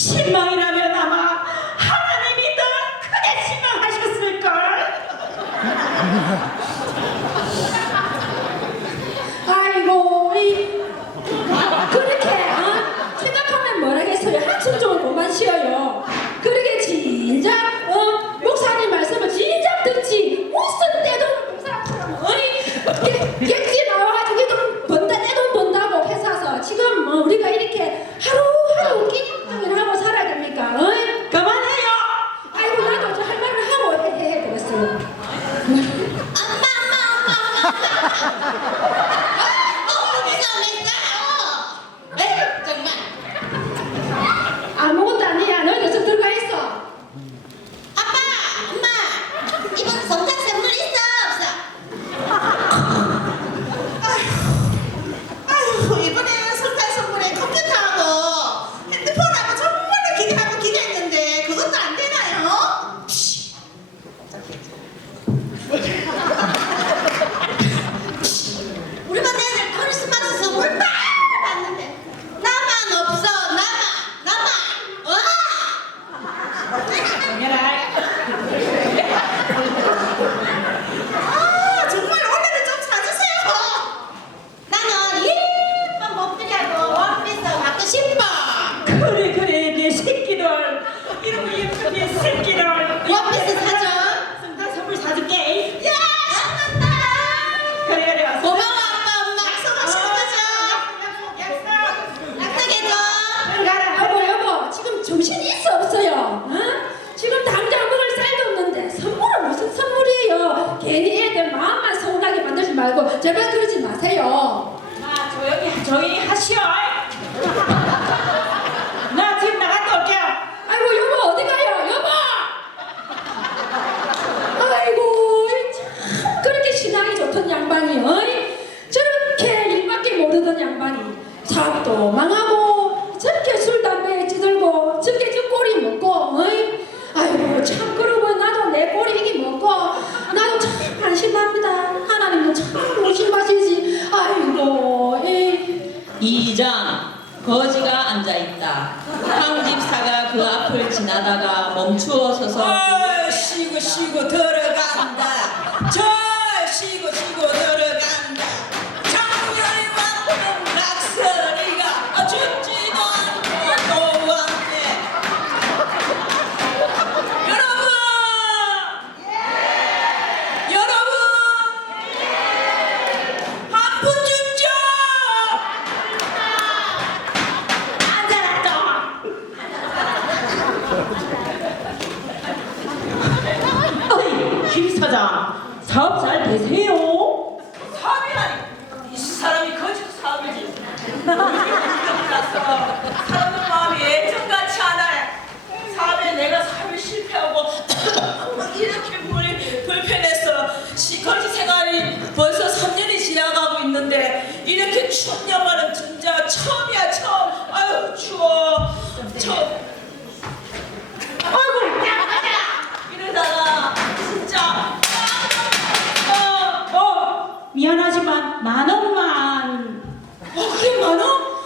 10만원 Tu n'as 거지가 앉아 있다. 한 집사가 그 앞을 지나다가 멈추어 서서 아, 쉬고 쉬고 더 is healed. 미안하지만 만 원만. 어, 그래, 많아?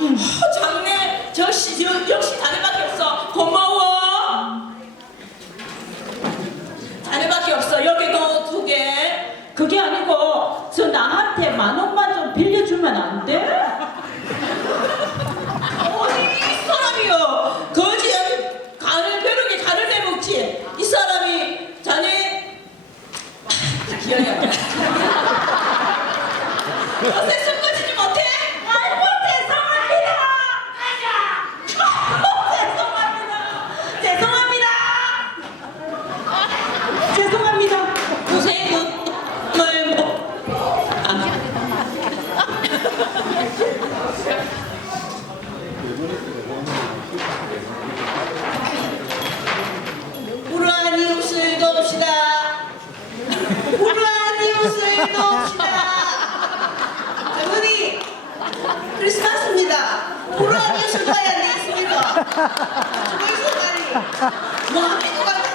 응. 어, 장내. 저 저, 역시 다른 밖에 두 번씩 똑같아.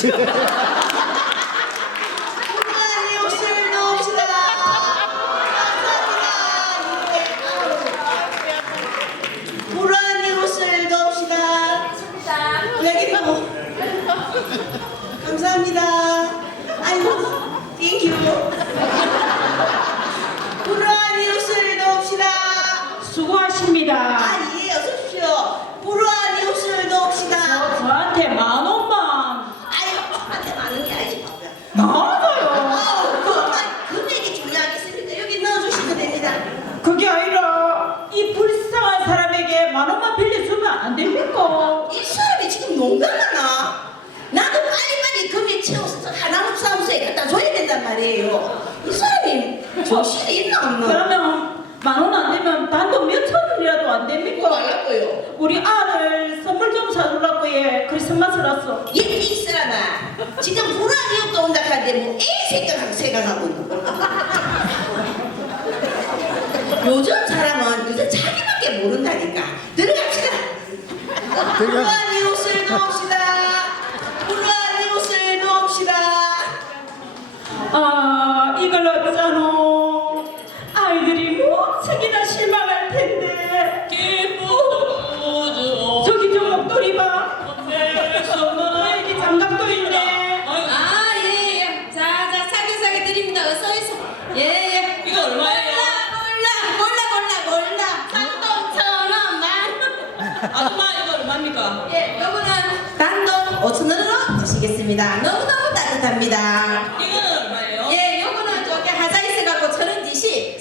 넣읍시다. 감사합니다. 불안이 옷을 넣읍시다. 여기 뭐. 감사합니다. 아이고, 땡큐. 불안이 옷을 넣읍시다. 수고하십니다. 아, 예, 어서 오십시오. 불안이 옷을 넣읍시다. 저한테 만원만 아유, 저한테 많은 게 아니시고요. 나와요. 아우, 그, 아, 금액이 중요하겠습니다. 여기 넣어주시면 됩니다. 그게 아니라 이 불쌍한 사람에게 만 원만 빌려주면 안 됩니까? 이 사람이 지금 농담하나? 나도 빨리빨리 금액 채워서 하나무 사무소에 갖다 말이에요. 이 사람이 정신이 있나 없나? 그러면 만 원 안 되면 단돈 몇천 원이라도 안 이거 됩니까? 말랐고요. 우리 아들 선물 좀 사주려고 해 크리스마스 라서 얘이 사람아, 지금 불안이 없다 온다 하는데 뭐 애 생각하고 생각하고 있는 거야. 요즘 사람은 그저 자기밖에 모른다니까. 들어갑시다. 불안이 옷을 넣읍시다. 아 이걸 어쩌노 아이들이 무척이나 실망할 텐데 기쁘죠. 저기 저 목도리 봐 여기 장갑도 있네 아, 예, 예. 자, 자, 사게 사게 드립니다. 어서 어서. 예, 예. 이거 얼마예요? 몰라, 몰라, 몰라, 몰라. 쌍돈 천 원만. 아줌마 이거 얼마입니까? 예, 요거는 단돈 5천 원으로 모시겠습니다. 너무너무 따뜻합니다. 이거는 얼마예요? 예, 요거는 저기 하자 있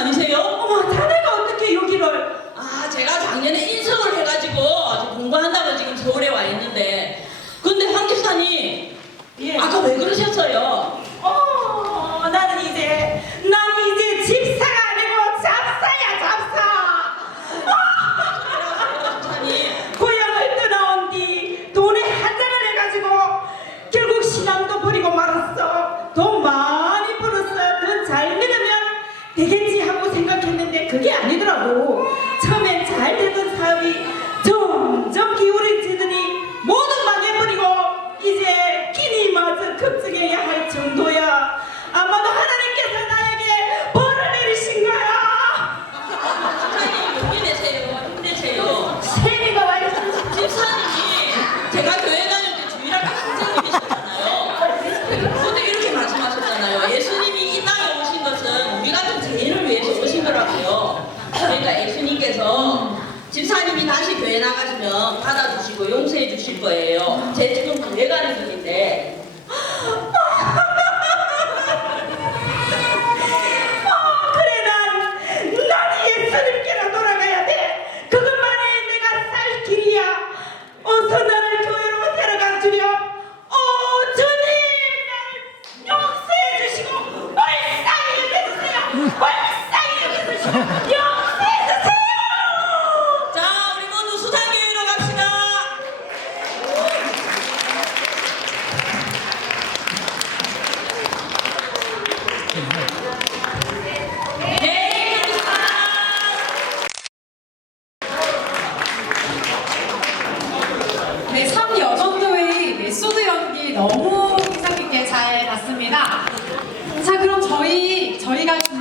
아니세요? 어머 자네가 어떻게 여기를 아, 제가 작년에 인석을 해가지고 공부한다고 지금 서울에 와 있는데, 근데 황 지사님 예. 아까 왜 그러셨어요? 예수님께서 집사님이 다시 교회 나가시면 받아주시고 용서해 주실 거예요. 제 지금 교회 가는 중인데. 아, 그